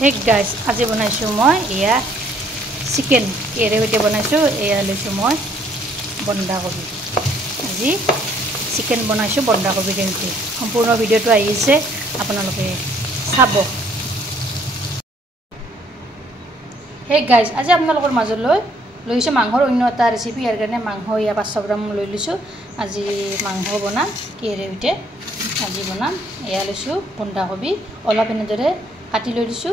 Hey guys, আজি বনাইছো মই এয়া চিকেন কেৰে সৈতে বনাইছো এয়া লৈছো মই বন্ধাকবি আজি চিকেন বনাইছো বন্ধাকবি সৈতে সম্পূৰ্ণ ভিডিওটো আহিছে আপোনালোকে চাব Hey guys, আজি আপোনালোকৰ মাজলৈ লৈছো মাংসৰ অন্য এটা ৰেচিপি ইয়াৰ কাৰণে মাংস ইয়া 500 গ্ৰাম লৈ লৈছো আজি মাংস বনাম কেৰে সৈতে আজি বনাম এয়া লৈছো বন্ধাকবি অলপ এনেদৰে কাটি লৈ দিছো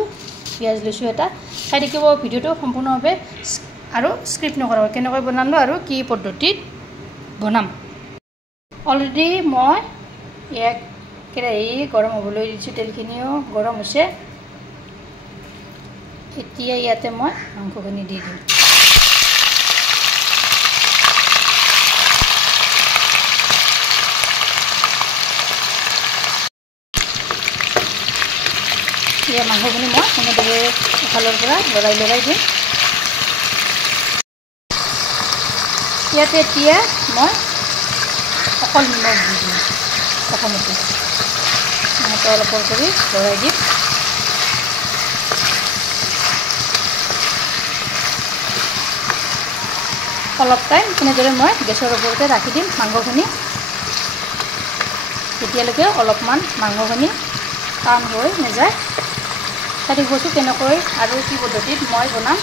পিয়াজ লৈছো এটা খাই দেখিব ভিডিওটো সম্পূৰ্ণভাৱে আৰু স্ক্ৰিপ্ট নকৰাব কেনেকৈ বনালো আৰু কি পদ্ধতিত বনাম অলৰেডি মই এক কেৰাহী গৰম হ'বলৈ দিছো তেলখিনিও গৰম হৈছে এতিয়া ইয়াতে মই মাংসখিনি দি দিম ये मांगखिनि মই এনেদৰে এফালৰ পৰা লৰাই দিম ইয়াতে এতিয়া মই অকল নিমখ দি দিম প্ৰথমতে মই অলপ কৰি লৰাই দিম অলপ টাইম এনেদৰে মই গেছৰ ওপৰতে ৰাখি দিম মাংসখিনি তেতিয়ালৈকে অলপমান মাংসখিনি টান হৈ নাযায় তাতে বস্তু কেনেকৈ আৰু কি পদ্ধতিত মই বনাম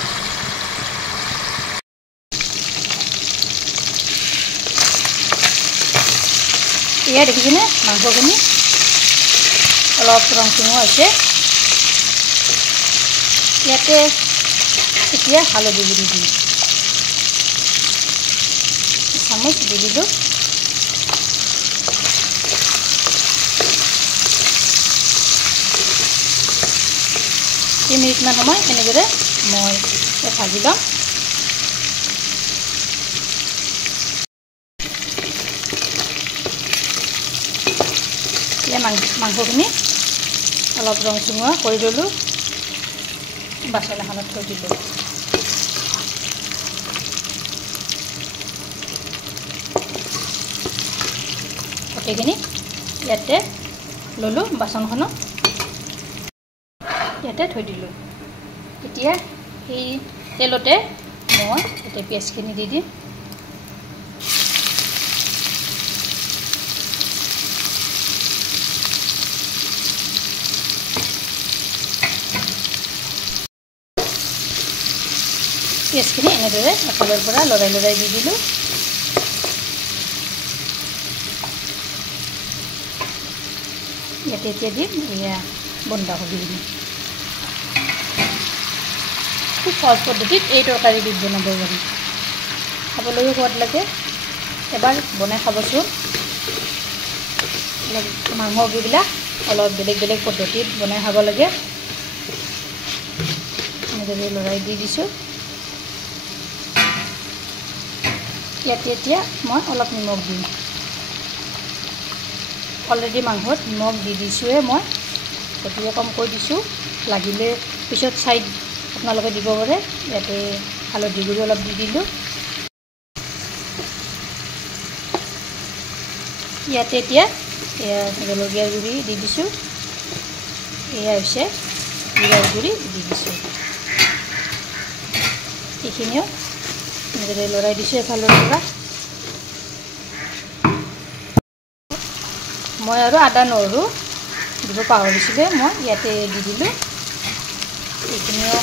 এয়া দেখিছেনে মাংসখিনি অলপ ৰংচুঙো হৈছে ইয়াতে এতিয়া হালধি গুড়ি দিম চামুচ দি দিলোঁ 3 মিনিট মান সময় এনেদৰে মই ভাজি লম মাংসখিনি অলপ ৰংচুঙা কৰি ললোঁ বাচন এখনত থৈ দিলোঁ গোটেইখিনি ইয়াতে ললোঁ বাচনখনত ইয়াতে থৈ দিলোঁ এতিয়া এই তেলতে মই এতে পিয়াজখিনি দি দিম পিয়াজখিনি এনেদৰে এফালৰ পৰা লৰাই দি দিলোঁ ইয়াতে এতিয়া দিম এয়া বন্ধাকবিখিনি খুব সহজ পদ্ধতিত এই তৰকাৰীবিধ বনাব পাৰি খাবলৈও সোৱাদ লাগে এবাৰ বনাই খাবচোন মাংসবিলাক অলপ বেলেগ পদ্ধতিত বনাই খাব লাগে এনেদৰে লৰাই দি দিছোঁ ইয়াতে এতিয়া মই অলপ নিমখ দিম অলৰেডি মাংসত নিমখ দি দিছোঁহে মই গতিকে কমকৈ দিছোঁ লাগিলে পিছত চাইড আপোনালোকে দিব পাৰে ইয়াতে হালধি গুড়ি অলপ দি দিলোঁ ইয়াতে এতিয়া জলকীয়াৰ গুড়ি দি দিছোঁ এয়া হৈছে জিৰাৰ গুড়ি দি দিছোঁ এইখিনিও এনেদৰে লৰাই দিছোঁ এফালৰ পৰা মই আৰু আদা নহৰু দিব পাহৰিছিলোঁ মই ইয়াতে দি দিলোঁ এইখিনিও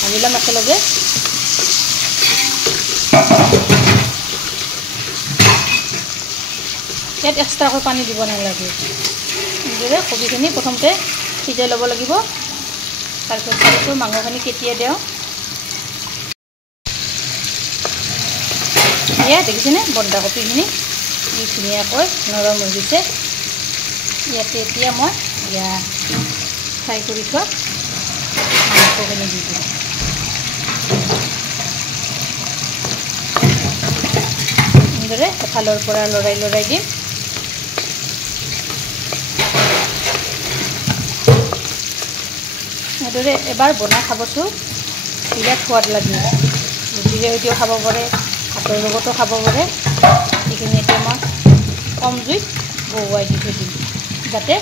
ভাজি ল'ম একেলগে ইয়াত এক্সট্ৰাকৈ পানী দিব নালাগে এনেদৰে কবিখিনি প্ৰথমতে সিজাই ল'ব লাগিব তাৰপিছত চাইছোঁ মাংসখিনি কেতিয়া দিওঁ এয়া দেখিছেনে বন্ধাকবিখিনি কি ধুনীয়াকৈ নৰম হৈ গৈছে ইয়াতে এতিয়া মই এয়া ফ্ৰাই কৰি থোৱা মাংসখিনি দি দিম এনেদৰে এফালৰ পৰা লৰাই দিম এনেদৰে এবাৰ বনাই খাবচোন বিৰাট সোৱাদ লাগে ৰুটিৰে সৈতেও খাব পাৰে ভাতৰ লগতো খাব পাৰে এইখিনি এতিয়া মই কম জুইত বহুৱাই দি থৈ দিম যাতে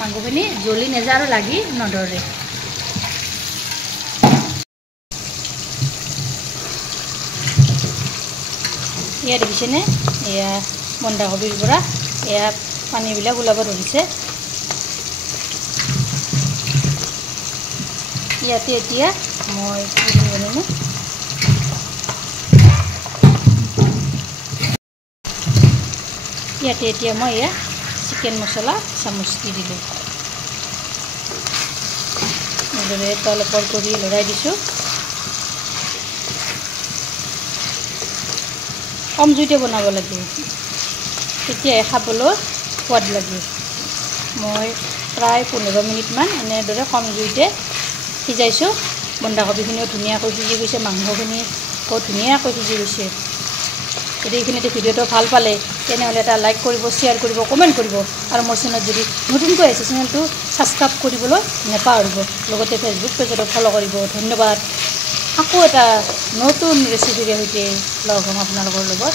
মাংসখিনি জ্বলি নাযায় আৰু লাগি নধৰে এয়া দেখিছেনে এয়া বন্ধাকবিৰ পৰা এয়া পানীবিলাক ওলাব ধৰিছে ইয়াতে এতিয়া মই বনাইনো ইয়াতে এতিয়া মই এয়া চিকেন মছলা চামুচ দি দিলোঁ এইদৰে তলপৰ কৰি লৰাই দিছোঁ কম জুইতে বনাব লাগে তেতিয়াহে খাবলৈ সোৱাদ লাগে মই প্ৰায় 15 মিনিটমান এনেদৰে কম জুইতে সিজাইছোঁ বন্ধাকবিখিনিও ধুনীয়াকৈ সিজি গৈছে মাংসখিনিও ধুনীয়াকৈ সিজি গৈছে যদি এইখিনিতে ভিডিঅ'টো ভাল পালে তেনেহ'লে এটা লাইক কৰিব শ্বেয়াৰ কৰিব কমেণ্ট কৰিব আৰু মোৰ চেনেলত যদি নতুনকৈ আহিছে চেনেলটো ছাবস্ক্ৰাইব কৰিবলৈ নেপাহৰিব লগতে ফেচবুক পেজতো ফ'ল' কৰিব ধন্যবাদ আকৌ এটা নতুন ৰেচিপিৰে সৈতে লগ হ'ম আপোনালোকৰ লগত